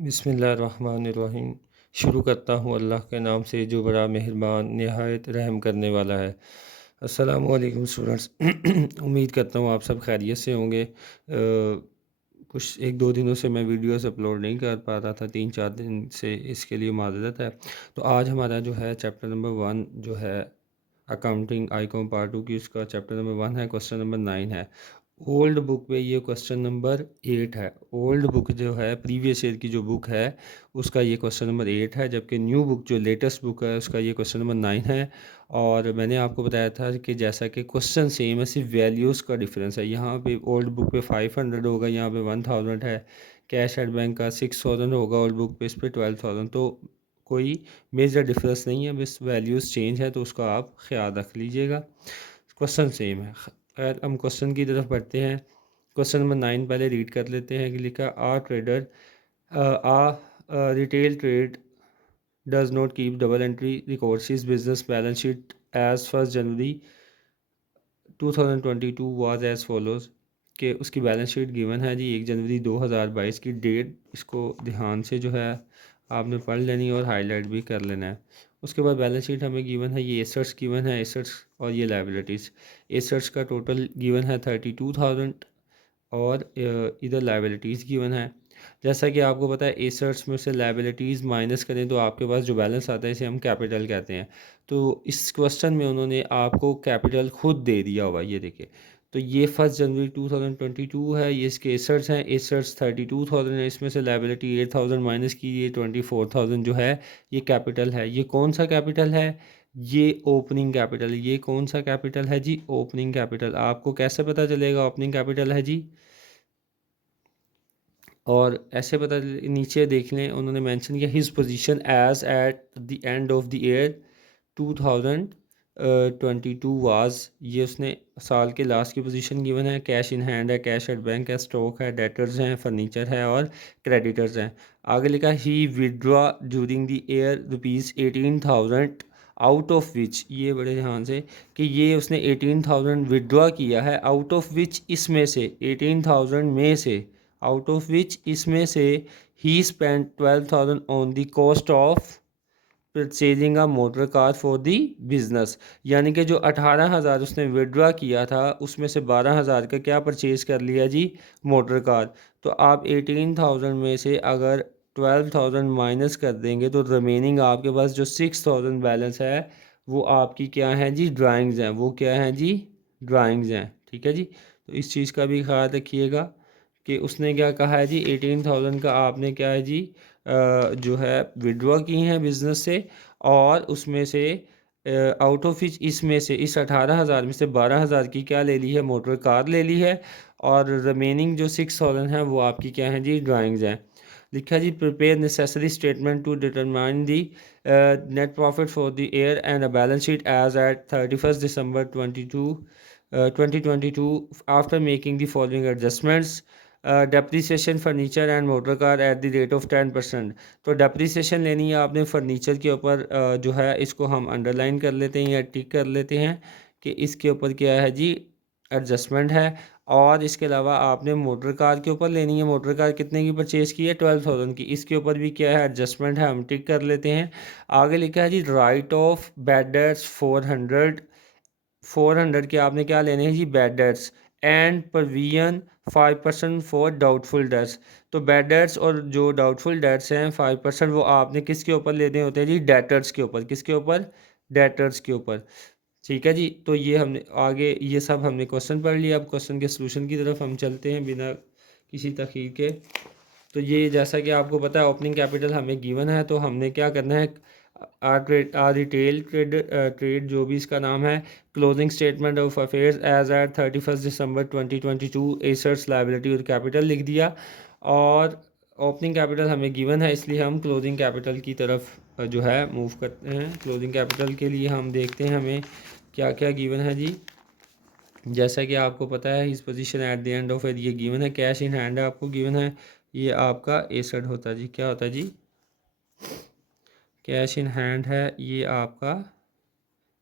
बिस्मिल्लाहिर्रहमानिर्रहीम। शुरू करता हूँ अल्लाह के नाम से जो बड़ा मेहरबान नहायत रहम करने वाला है। अस्सलामु अलैकुम स्टूडेंट्स। उम्मीद करता हूँ आप सब खैरियत से होंगे। कुछ एक दो दिनों से मैं वीडियोस अपलोड नहीं कर पा रहा था, 3-4 दिन से, इसके लिए माज़रत है। तो आज हमारा जो है चैप्टर नंबर 1 जो है अकाउंटिंग आईकॉम पार्ट 2 की, उसका चैप्टर नंबर 1 है, क्वेश्चन नंबर 9 है। ओल्ड बुक में ये क्वेश्चन नंबर 8 है। ओल्ड बुक जो है प्रीवियस ईयर की जो बुक है उसका ये क्वेश्चन नंबर 8 है, जबकि न्यू बुक जो लेटेस्ट बुक है उसका ये क्वेश्चन नंबर 9 है। और मैंने आपको बताया था कि जैसा कि क्वेश्चन सेम है, सिर्फ वैल्यूज़ का डिफरेंस है। यहाँ पे ओल्ड बुक पे 500 होगा, यहाँ पे 1000 है। कैश एट बैंक का 6000 होगा ओल्ड बुक पे, इस पर 12000। तो कोई मेजर डिफरेंस नहीं है, बस वैल्यूज़ चेंज है, तो उसका आप ख्याल रख लीजिएगा। क्वेश्चन सेम है। खैर, हम क्वेश्चन की तरफ बढ़ते हैं। क्वेश्चन नंबर 9 पहले रीड कर लेते हैं कि लिखा a trader a retail trade does not keep double entry records his business balance sheet as 1 January 2022 was as follows. कि उसकी बैलेंस शीट गिवन है जी 1 जनवरी 2022 की डेट। इसको ध्यान से जो है आपने पढ़ लेनी और हाईलाइट भी कर लेना है। उसके बाद बैलेंस शीट हमें गिवन है, ये एसेट्स गिवन है, एसेट्स और ये लाइबिलिटीज़। एसेट्स का टोटल गिवन है 32,000 और इधर लाइबिलिटीज़ गिवन है। जैसा कि आपको पता है एसेट्स में से लाइबिलिटीज़ माइनस करें तो आपके पास जो बैलेंस आता है इसे हम कैपिटल कहते हैं। तो इस क्वेश्चन में उन्होंने आपको कैपिटल खुद दे दिया हुआ, ये देखिए। तो ये 1 जनवरी 2022 है, ये इसके एसेट्स हैं। एसेट्स 32,000 है, इसमें से लाइबिलिटी 8,000 माइनस की, ये 24,000 जो है ये कैपिटल है। ये कौन सा कैपिटल है? ये ओपनिंग कैपिटल। ये कौन सा कैपिटल है जी? Opening capital. आपको कैसे पता चलेगा ओपनिंग कैपिटल है जी? और ऐसे पता नीचे देख लें, उन्होंने मेंशन किया his position as at the end of the year 2022 was. ये उसने साल के लास्ट की पोजीशन गिवन है। कैश इन हैंड है, कैश एट बैंक है, स्टॉक है, डेटर्स हैं, फर्नीचर है और क्रेडिटर्स हैं। आगे लिखा he withdraw during the year ₹18,000 out of which, ये बड़े ध्यान से, कि ये उसने 18,000 विड्रॉ किया है, आउट ऑफ विच, इसमें से, 18,000 में से, आउट ऑफ विच, इसमें से, he spend 12,000 on the cost of purchasing a motor car for the business. यानी कि जो 18,000 उसने विड्रॉ किया था उसमें से 12,000 का क्या परचेज कर लिया जी? Motor car. तो आप 18,000 में से अगर 12,000 माइनस कर देंगे तो रिमेनिंग आपके पास जो 6,000 बैलेंस है वो आपकी क्या है जी? ड्राइंग्स हैं। वो क्या है जी? ड्राइंग्स हैं। ठीक है जी। तो इस चीज़ का भी ख्याल रखिएगा कि उसने क्या कहा है जी? 18,000 का आपने क्या है जी? जो है विड्रॉ की हैं बिज़नेस से, और उसमें से आउट ऑफ विच, इसमें से, इस 18,000 में से 12,000 की क्या ले ली है? मोटर कार ले ली है। और रिमेनिंग जो 6,000 है वो आपकी क्या है जी? ड्राइंग्स हैं। लिखा जी prepare necessary statement to determine the net profit for the year and a balance sheet as at 31 December 2022 after making the following adjustments. Depreciation furniture and motor car at the rate of 10%। तो depreciation लेनी है आपने furniture के ऊपर, जो है इसको हम अंडरलाइन कर लेते हैं या टिक कर लेते हैं कि इसके ऊपर क्या है जी? एडजस्टमेंट है। और इसके अलावा आपने मोटर कार के ऊपर लेनी है। मोटर कार कितने की परचेज़ की है? 12,000 की। इसके ऊपर भी क्या है? एडजस्टमेंट है, हम टिक कर लेते हैं। आगे लिखा है जी राइट ऑफ बैड डेट्स 400। 400 के आपने क्या लेने हैं जी? Bad debts and provision 5% for doubtful debts. तो बैड डेट्स और जो डाउटफुल डेट्स हैं 5%, वो आपने किसके ऊपर लेने होते हैं जी? डेटर्स के ऊपर। किसके ऊपर? डेटर्स के ऊपर। ठीक है जी। तो ये हमने आगे ये सब हमने क्वेश्चन पढ़ लिया। अब क्वेश्चन के सलूशन की तरफ हम चलते हैं बिना किसी तखीर के। तो ये जैसा कि आपको पता है ओपनिंग कैपिटल हमें गिवन है, तो हमने क्या करना है? आर रिटेल ट्रेड जो भी इसका नाम है, closing statement of affairs as at 31 December 2022, assets, liability और कैपिटल लिख दिया। और ओपनिंग कैपिटल हमें गिवन है, इसलिए हम क्लोजिंग कैपिटल की तरफ जो है मूव करते हैं। क्लोजिंग कैपिटल के लिए हम देखते हैं हमें क्या क्या गिवन है जी। जैसा कि आपको पता है इस position eight the end of ये गिवन है। कैश इन हैंड आपको गिवन है, ये आपका एसेट होता है जी। क्या होता है जी? कैश इन हैंड है, ये आपका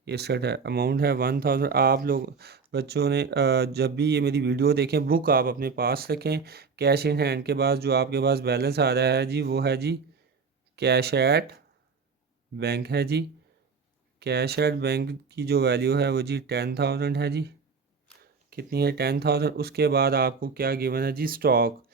61 है, अमाउंट है 1000। आप लोग बच्चों ने जब भी ये मेरी वीडियो देखें, बुक आप अपने पास रखें। कैश इन हैंड के बाद जो आपके पास बैलेंस आ रहा है जी, वो है जी कैश एट बैंक है जी। कैश एट बैंक की जो वैल्यू है वो जी 10,000 है जी। कितनी है? 10,000। उसके बाद आपको क्या गिवन है जी? स्टॉक।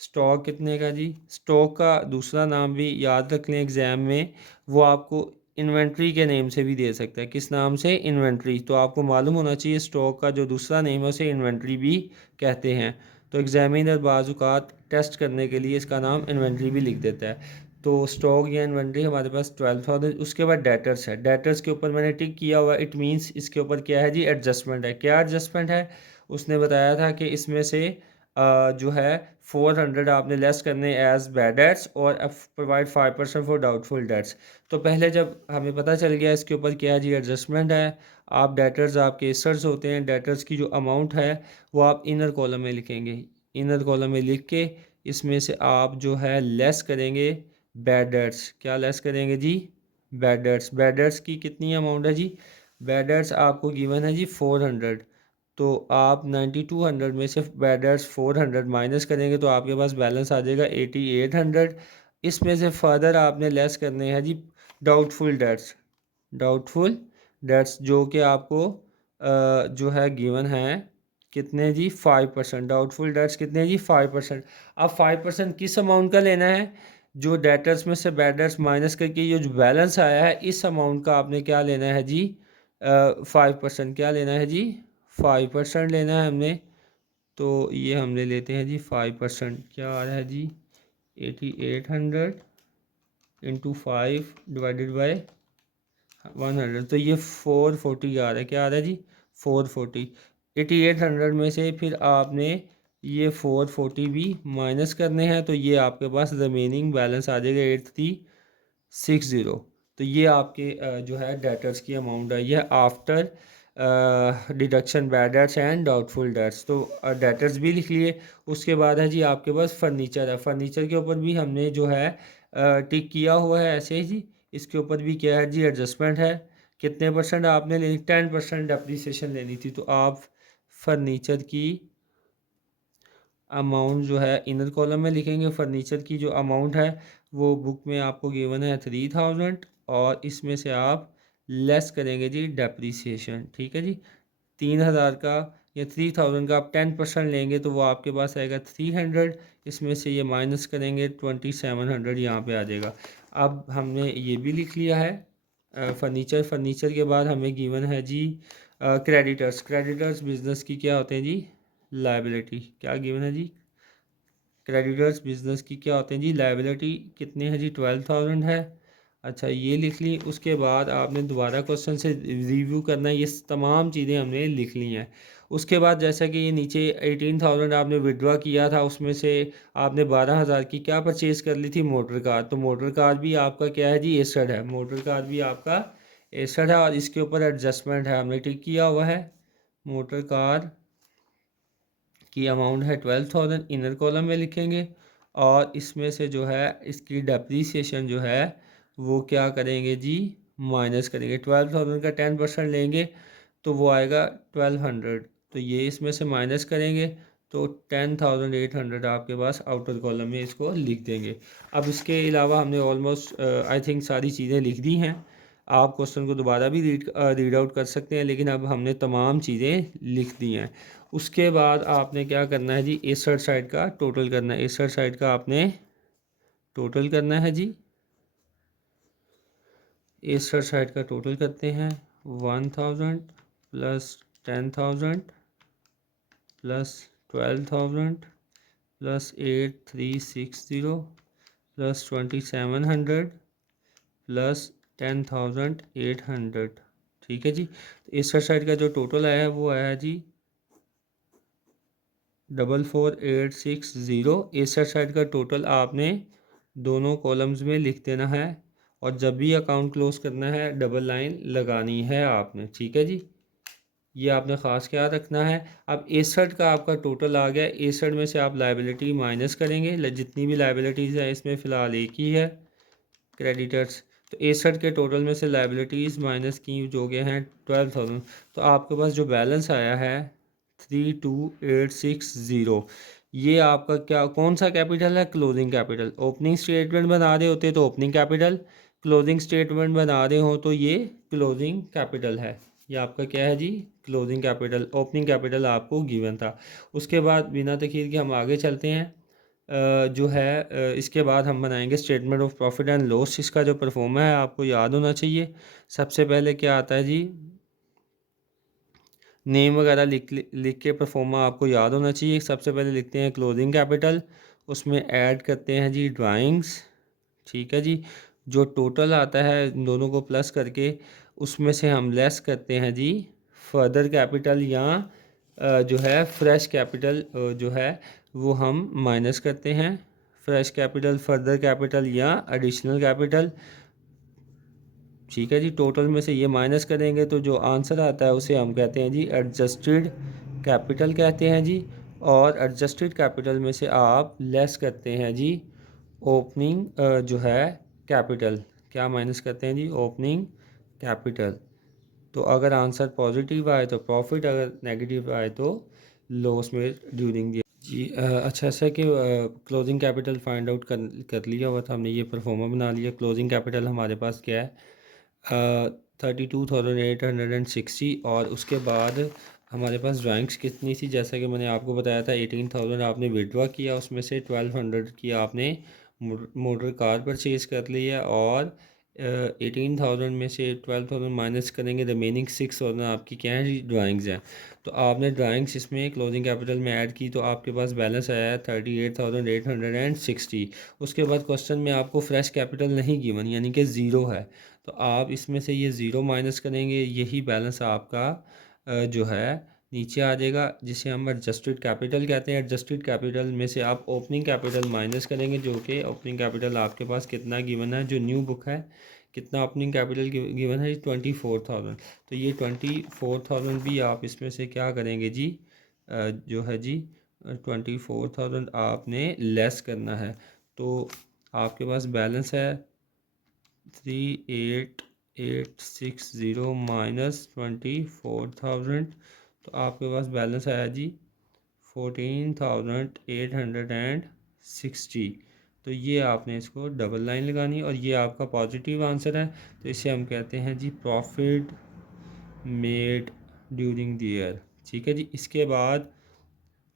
स्टॉक कितने का जी? स्टॉक का दूसरा नाम भी याद रख लें एग्ज़ाम में, वो आपको इन्वेंट्री के नेम से भी दे सकता है। किस नाम से? इन्वेंट्री। तो आपको मालूम होना चाहिए स्टॉक का जो दूसरा नेम है उसे इन्वेंट्री भी कहते हैं। तो एग्जामिनर बाज़-औक़ात टेस्ट करने के लिए इसका नाम इन्वेंट्री भी लिख देता है। तो स्टॉक या इन्वेंट्री हमारे पास 12,000। उसके बाद डेटर्स है। डेटर्स के ऊपर मैंने टिक किया हुआ, इट मीन्स इसके ऊपर क्या है जी? एडजस्टमेंट है। क्या एडजस्टमेंट है? उसने बताया था कि इसमें से जो है 400 आपने लेस करने एज बैड डेट्स और प्रोवाइड 5% फॉर डाउटफुल डेट्स। तो पहले जब हमें पता चल गया इसके ऊपर क्या जी एडजस्टमेंट है, आप डेटर्स आपके एसर्स होते हैं, डेटर्स की जो अमाउंट है वो आप इनर कॉलम में लिखेंगे। इनर कॉलम में लिख के इसमें से आप जो है लेस करेंगे बैड डेट्स। क्या लेस करेंगे जी? Bad debts. बैड डेट्स की कितनी अमाउंट है जी? बैड डेट्स आपको गिवन है जी 400। तो आप 9200 में से बैड डेट्स 400 माइनस करेंगे तो आपके पास बैलेंस आ जाएगा 8800। इसमें से फर्दर आपने लेस करने हैं जी डाउटफुल डेट्स। डाउटफुल डेट्स जो कि आपको जो है गिवन है कितने जी? 5%। डाउटफुल डेट्स कितने जी? 5%। अब 5% किस अमाउंट का लेना है? जो डेटर्स में से बैड डेट्स माइनस करके ये जो बैलेंस आया है इस अमाउंट का आपने क्या लेना है जी? 5%। क्या लेना है जी? 5% लेना है हमने। तो ये हमने लेते हैं जी 5%। क्या आ रहा है जी? 8800 इंटू 5 डिवाइडेड बाई 100। तो ये 440 आ रहा है। क्या आ रहा है जी? 440। 8800 में से फिर आपने ये 440 भी माइनस करने हैं तो ये आपके पास रिमेनिंग बैलेंस आ जाएगा 8360। तो ये आपके जो है डेटर्स की अमाउंट है। यह after deduction bad debts and doubtful debts. तो डेटर्स भी लिख लिए। उसके बाद है जी आपके पास फर्नीचर है। फर्नीचर के ऊपर भी हमने जो है टिक किया हुआ है ऐसे ही जी। इसके ऊपर भी क्या है जी? एडजस्टमेंट है। कितने परसेंट आपने लेनी? 10% अप्रीसिएशन लेनी थी। तो आप फर्नीचर की अमाउंट जो है इनर कॉलम में लिखेंगे। फर्नीचर की जो अमाउंट है वो बुक में आपको गिवन है 3000 और इसमें से आप लेस करेंगे जी डेप्रीसिएशन। ठीक है जी। 3000 का या 3000 का आप 10% लेंगे तो वो आपके पास आएगा 300। इसमें से ये माइनस करेंगे 2700 यहाँ पे आ जाएगा। अब हमने ये भी लिख लिया है फर्नीचर। फर्नीचर के बाद हमें गिवन है जी क्रेडिटर्स। क्रेडिटर्स बिजनेस की क्या होते हैं जी? लायबिलिटी। क्या गिवन है जी? क्रेडिटर्स बिजनेस की क्या होते हैं जी? लायबिलिटी। कितने हैं जी? 12,000 है। अच्छा ये लिख ली। उसके बाद आपने दोबारा क्वेश्चन से रिव्यू करना है। ये तमाम चीज़ें हमने लिख ली हैं। उसके बाद जैसा कि ये नीचे 18,000 आपने विड्रॉ किया था, उसमें से आपने 12,000 की क्या परचेज़ कर ली थी? Motor car. तो मोटर कार भी आपका क्या है जी? एसेट है। मोटर कार भी आपका एसेट है और इसके ऊपर एडजस्टमेंट है, हमने टिक किया हुआ है। मोटर कार की अमाउंट है 12,000, इनर कॉलम में लिखेंगे। और इसमें से जो है इसकी डेप्रीसिएशन जो है वो क्या करेंगे जी? माइनस करेंगे। 12,000 का 10% लेंगे तो वो आएगा 1200। तो ये इसमें से माइनस करेंगे तो 10,800 आपके पास आउटर कॉलम में इसको लिख देंगे। अब इसके अलावा हमने ऑलमोस्ट आई थिंक सारी चीज़ें लिख दी हैं। आप क्वेश्चन को दोबारा भी रीड आउट कर सकते हैं, लेकिन अब हमने तमाम चीज़ें लिख दी हैं। उसके बाद आपने क्या करना है जी? एसर साइड का टोटल करना है। एसर साइड का आपने टोटल करना है जी। एसर साइड का टोटल करते हैं। 1000 plus 10,000 plus 12,000 plus 8360 plus 2700 plus 10,800। ठीक है जी। एसर साइड का जो टोटल आया है वो आया है जी 44,860। एसर साइड का टोटल आपने दोनों कॉलम्स में लिख देना है और जब भी अकाउंट क्लोज करना है डबल लाइन लगानी है आपने। ठीक है जी। ये आपने ख़ास ख्याल रखना है। अब एसड का आपका टोटल आ गया। एसड में से आप लाइबिलिटी माइनस करेंगे। जितनी भी लाइबिलिटीज़ हैं इसमें फ़िलहाल एक ही है, क्रेडिटर्स। तो 61 के टोटल में से लाइबिलिटीज़ माइनस की जो गए हैं 12,000, तो आपके पास जो बैलेंस आया है 32,860, ये आपका क्या कौन सा कैपिटल है? Closing capital. ओपनिंग स्टेटमेंट बना रहे होते तो ओपनिंग कैपिटल, क्लोजिंग स्टेटमेंट बना रहे हो तो ये क्लोजिंग कैपिटल है। ये आपका क्या है जी? Closing capital. ओपनिंग कैपिटल आपको गिवन था। उसके बाद बिना तखीर के हम आगे चलते हैं। जो है इसके बाद हम बनाएंगे statement of profit and loss. इसका जो परफॉर्मा है आपको याद होना चाहिए। सबसे पहले क्या आता है जी? नेम वगैरह लिख के परफॉर्मा आपको याद होना चाहिए। सबसे पहले लिखते हैं क्लोजिंग कैपिटल, उसमें ऐड करते हैं जी ड्राइंग्स, ठीक है जी। जो टोटल आता है इन दोनों को प्लस करके उसमें से हम लेस करते हैं जी फर्दर कैपिटल या जो है फ्रेश कैपिटल जो है वो हम माइनस करते हैं। फ्रेश कैपिटल, फर्दर कैपिटल या एडिशनल कैपिटल, ठीक है जी। टोटल में से ये माइनस करेंगे तो जो आंसर आता है उसे हम कहते हैं जी एडजस्टेड कैपिटल कहते हैं जी। और एडजस्टेड कैपिटल में से आप लेस करते हैं जी ओपनिंग जो है कैपिटल। क्या माइनस करते हैं जी? Opening capital. तो अगर आंसर पॉजिटिव आए तो प्रॉफिट, अगर नेगेटिव आए तो लॉस में ड्यूरिंग दी जी। अच्छा ऐसा कि क्लोजिंग कैपिटल फाइंड आउट कर लिया हुआ था हमने, ये परफॉर्मा बना लिया। क्लोजिंग कैपिटल हमारे पास क्या है? 32,860। और उसके बाद हमारे पास ड्राइंग्स कितनी थी? जैसा कि मैंने आपको बताया था 18,000 आपने विड्रॉ किया, उसमें से 1200 की आपने मोटर कार परचेज़ कर ली है। और 18,000 में से 12,000 माइनस करेंगे, रिमेनिंग 6,000 आपकी क्या है? ड्राइंग्स हैं। तो आपने ड्राइंग्स इसमें क्लोजिंग कैपिटल में ऐड की तो आपके पास बैलेंस आया है 38,860। उसके बाद क्वेश्चन में आपको फ्रेश कैपिटल नहीं गिवन, यानी कि ज़ीरो है। तो आप इसमें से ये ज़ीरो माइनस करेंगे, यही बैलेंस आपका जो है नीचे आ जाएगा, जिसे हम एडजस्टेड कैपिटल कहते हैं। एडजस्टेड कैपिटल में से आप ओपनिंग कैपिटल माइनस करेंगे, जो कि ओपनिंग कैपिटल आपके पास कितना गिवन है? जो न्यू बुक है कितना ओपनिंग कैपिटल गिवन है? 24,000। तो ये 24,000 भी आप इसमें से क्या करेंगे जी? जो है जी 24,000 आपने लेस करना है। तो आपके पास बैलेंस है 38,860 माइनस 24,000। तो आपके पास बैलेंस आया जी 14,860। तो ये आपने इसको डबल लाइन लगानी और ये आपका पॉजिटिव आंसर है। तो इसे हम कहते हैं जी profit made during the year, ठीक है जी। इसके बाद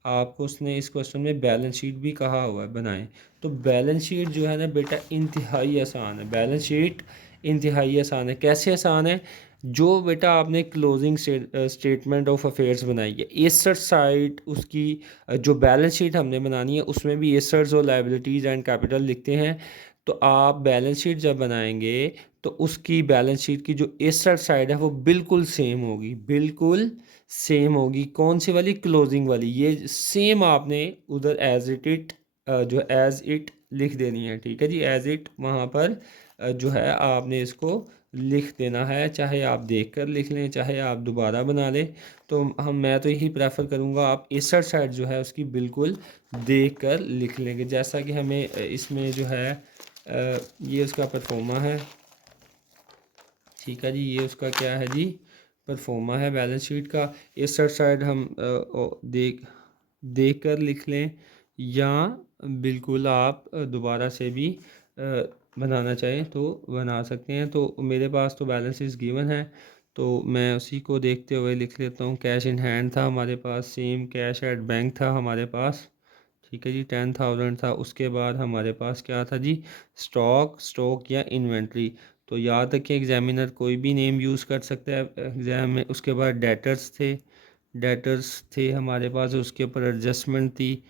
आपको उसने इस क्वेश्चन में बैलेंस शीट भी कहा हुआ है बनाएं। तो बैलेंस शीट जो है ना बेटा इंतहाई आसान है। बैलेंस शीट इंतहाई आसान है। कैसे आसान है? जो बेटा आपने क्लोजिंग स्टेटमेंट ऑफ अफेयर्स बनाई है, एसेट साइड उसकी जो बैलेंस शीट हमने बनानी है उसमें भी एसेट्स और लायबिलिटीज़ एंड कैपिटल लिखते हैं। तो आप बैलेंस शीट जब बनाएंगे तो उसकी बैलेंस शीट की जो एसेट साइड है वो बिल्कुल सेम होगी, बिल्कुल सेम होगी। कौन सी वाली? क्लोजिंग वाली। ये सेम आपने उधर जो एज इट लिख देनी है, ठीक है जी। एज इट वहाँ पर जो है आपने इसको लिख देना है, चाहे आप देख कर लिख लें चाहे आप दोबारा बना लें। तो मैं तो यही प्रेफर करूँगा आप एसेट साइड जो है उसकी बिल्कुल देख कर लिख लेंगे। जैसा कि हमें इसमें जो है ये उसका परफॉर्मा है, ठीक है जी। ये उसका क्या है जी? परफॉर्मा है बैलेंस शीट का। एसेट साइड हम देख कर लिख लें या बिल्कुल आप दोबारा से भी बनाना चाहें तो बना सकते हैं। तो मेरे पास तो बैलेंसेस गिवन है तो मैं उसी को देखते हुए लिख लेता हूँ। कैश इन हैंड था हमारे पास, सेम कैश एट बैंक था हमारे पास, ठीक है जी। 10,000 था। उसके बाद हमारे पास क्या था जी? स्टॉक या इन्वेंट्री। तो याद रखिए एग्जामिनर कोई भी नेम यूज़ कर सकता है एग्ज़ाम में। उसके बाद डेटर्स थे हमारे पास, उसके ऊपर एडजस्टमेंट थी।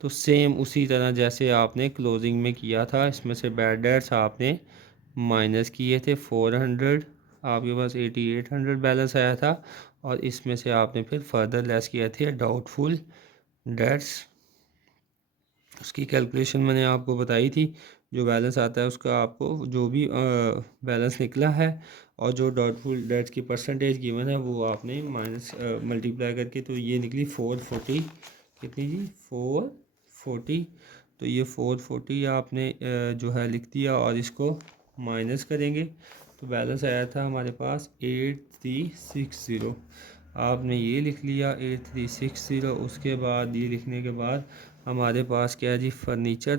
तो सेम उसी तरह जैसे आपने क्लोजिंग में किया था, इसमें से बैड डेट्स आपने माइनस किए थे 400, आपके पास 8,800 बैलेंस आया था। और इसमें से आपने फिर फर्दर लेस किया थे डाउटफुल डेट्स। उसकी कैलकुलेशन मैंने आपको बताई थी। जो बैलेंस आता है उसका आपको जो भी बैलेंस निकला है और जो डाउटफुल डेट्स की परसेंटेज गिवन है वो आपने माइनस मल्टीप्लाई करके, तो ये निकली 440। कितनी जी? 440। तो ये 440 आपने जो है लिख दिया और इसको माइनस करेंगे तो बैलेंस आया था हमारे पास 8360। आपने ये लिख लिया 8360। उसके बाद ये लिखने के बाद हमारे पास क्या जी, फर्नीचर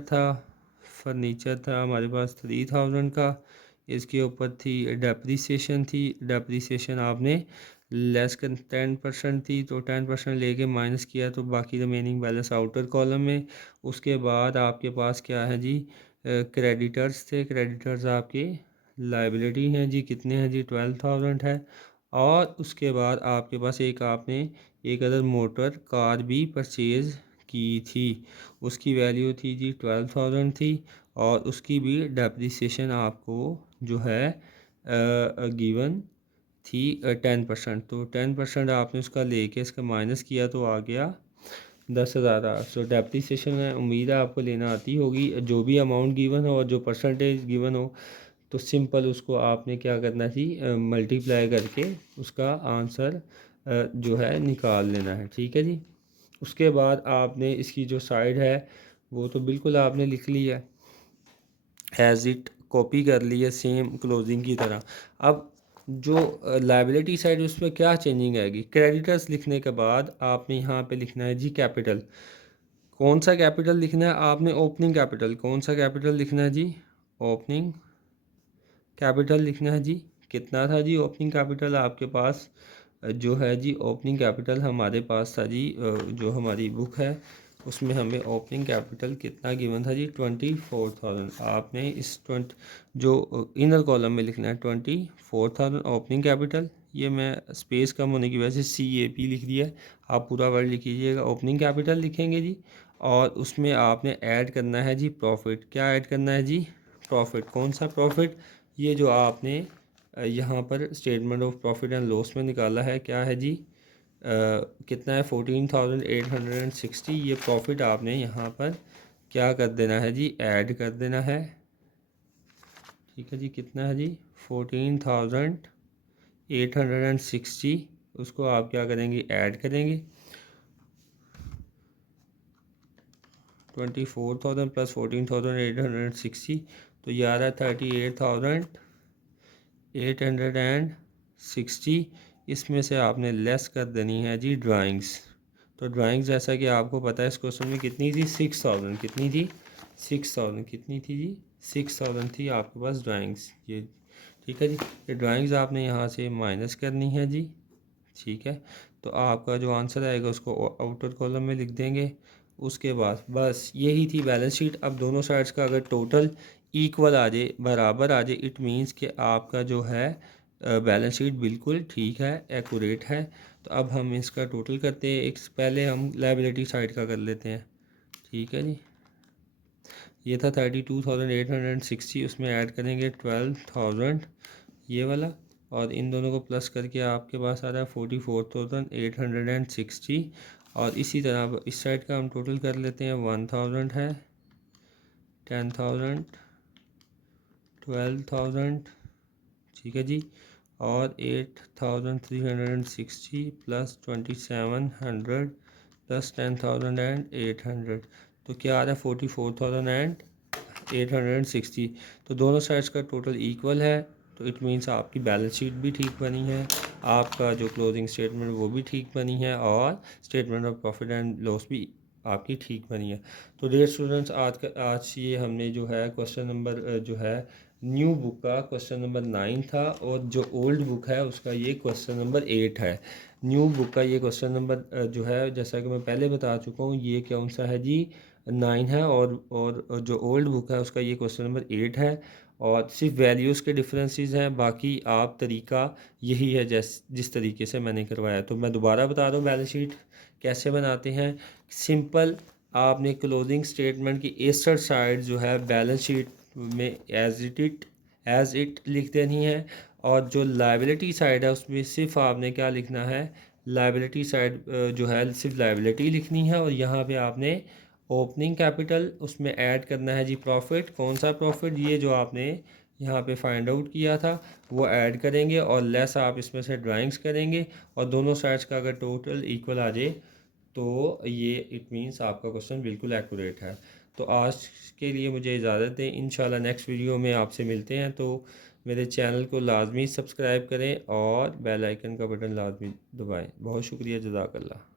था हमारे पास 3000 का। इसके ऊपर थी डेप्रीसिएशन थी, डेप्रीसिएशन आपने लेस कर 10% थी, तो 10% लेके माइनस किया तो बाकी रिमेनिंग बैलेंस आउटर कॉलम में। उसके बाद आपके पास क्या है जी, क्रेडिटर्स थे। क्रेडिटर्स आपके लाइबिलिटी हैं जी, कितने हैं जी, 12000 है। और उसके बाद आपके पास आपने एक अदर मोटर कार भी परचेज़ की थी, उसकी वैल्यू थी जी 12000 थी। और उसकी भी डेप्रिसिएशन आपको जो है गिवन थी 10%। तो 10% आपने उसका लेके इसका माइनस किया तो आ गया 10,000। सो डेप्रिसिएशन है, उम्मीद है आपको लेना आती होगी। जो भी अमाउंट गिवन हो और जो परसेंटेज गिवन हो तो सिंपल उसको आपने क्या करना थी, मल्टीप्लाई करके उसका आंसर जो है निकाल लेना है। ठीक है जी। उसके बाद आपने इसकी जो साइड है वो तो बिल्कुल आपने लिख ली है, एज इट कॉपी कर ली है सेम क्लोजिंग की तरह। अब जो लाइबिलिटी साइड उसमें क्या चेंजिंग आएगी, क्रेडिटर्स लिखने के बाद आपने यहाँ पे लिखना है जी कैपिटल। कौन सा कैपिटल लिखना है आपने, ओपनिंग कैपिटल। कौन सा कैपिटल लिखना है जी, ओपनिंग कैपिटल लिखना है जी। कितना था जी ओपनिंग कैपिटल आपके पास, जो है जी ओपनिंग कैपिटल हमारे पास था जी, जो हमारी बुक है उसमें हमें ओपनिंग कैपिटल कितना गिवन था जी, 24,000। आपने इस 20 जो इनर कॉलम में लिखना है 24,000 ओपनिंग कैपिटल। ये मैं स्पेस कम होने की वजह से CAP लिख दिया है, आप पूरा वर्ड लिख लीजिएगा। ओपनिंग कैपिटल लिखेंगे जी और उसमें आपने ऐड करना है जी प्रॉफिट। क्या ऐड करना है जी, प्रॉफिट। कौन सा प्रॉफिट, ये जो आपने यहाँ पर statement of profit and loss में निकाला है, क्या है जी, कितना है 14,860। ये प्रॉफिट आपने यहाँ पर क्या कर देना है जी, ऐड कर देना है। ठीक है जी, कितना है जी 14,860। उसको आप क्या करेंगे, ऐड करेंगे। 24,000 प्लस 14,860 तो ये आ रहा है 38,860। इसमें से आपने लेस कर देनी है जी ड्राइंग्स। तो ड्राइंग्स जैसा कि आपको पता है इस क्वेश्चन में कितनी थी, 6,000। कितनी थी, 6,000। कितनी थी जी, 6,000 थी आपके पास ड्राइंग्स ये। ठीक है जी, ये ड्राइंग्स आपने यहाँ से माइनस करनी है जी। ठीक है, तो आपका जो आंसर आएगा उसको आउटर कॉलम में लिख देंगे। उसके बाद बस यही थी बैलेंस शीट। अब दोनों साइड्स का अगर टोटल इक्वल आ जाए, बराबर आ जाए, इट मीन्स कि आपका जो है बैलेंस शीट बिल्कुल ठीक है, एक्यूरेट है। तो अब हम इसका टोटल करते हैं। एक पहले हम लायबिलिटी साइड का कर लेते हैं। ठीक है जी, ये था 32,860, उसमें ऐड करेंगे 12,000 ये वाला, और इन दोनों को प्लस करके आपके पास आ रहा है 44,860। और इसी तरह इस साइड का हम टोटल कर लेते हैं। 1,000 है, 10,000, 12,000। ठीक है जी, और 8,360 प्लस 2,700 प्लस 10,800। तो क्या आ रहा है 44,860। तो दोनों साइड्स का टोटल इक्वल है, तो इट मीन्स आपकी बैलेंस शीट भी ठीक बनी है, आपका जो क्लोजिंग स्टेटमेंट वो भी ठीक बनी है, और statement of profit and loss भी आपकी ठीक बनी है। तो डियर स्टूडेंट्स, आज ये हमने जो है क्वेश्चन नंबर जो है न्यू बुक का क्वेश्चन नंबर 9 था, और जो ओल्ड बुक है उसका ये क्वेश्चन नंबर 8 है। न्यू बुक का ये क्वेश्चन नंबर जो है, जैसा कि मैं पहले बता चुका हूँ, ये कौन सा है जी, 9 है। और जो ओल्ड बुक है उसका ये क्वेश्चन नंबर 8 है। और सिर्फ वैल्यूज़ के डिफरेंसेस हैं, बाकी आप तरीका यही है जिस तरीके से मैंने करवाया। तो मैं दोबारा बता रहा हूँ बैलेंस शीट कैसे बनाते हैं। सिंपल, आपने क्लोजिंग स्टेटमेंट की एसेट साइड जो है बैलेंस शीट में एज इट लिख देनी है, और जो लायबिलिटी साइड है उसमें सिर्फ आपने क्या लिखना है, लायबिलिटी साइड जो है सिर्फ लायबिलिटी लिखनी है। और यहाँ पे आपने ओपनिंग कैपिटल उसमें ऐड करना है जी प्रॉफिट। कौन सा प्रॉफिट, ये जो आपने यहाँ पे फाइंड आउट किया था वो ऐड करेंगे, और लेस आप इसमें से ड्राइंग्स करेंगे, और दोनों साइड्स का अगर टोटल इक्वल आ जाए तो ये इट मीन्स आपका क्वेश्चन बिल्कुल एक्यूरेट है। तो आज के लिए मुझे इजाज़त दें, इंशाल्लाह नेक्स्ट वीडियो में आपसे मिलते हैं। तो मेरे चैनल को लाजमी सब्सक्राइब करें और बेल आइकन का बटन लाजमी दबाएं। बहुत शुक्रिया, जज़ाकल्लाह।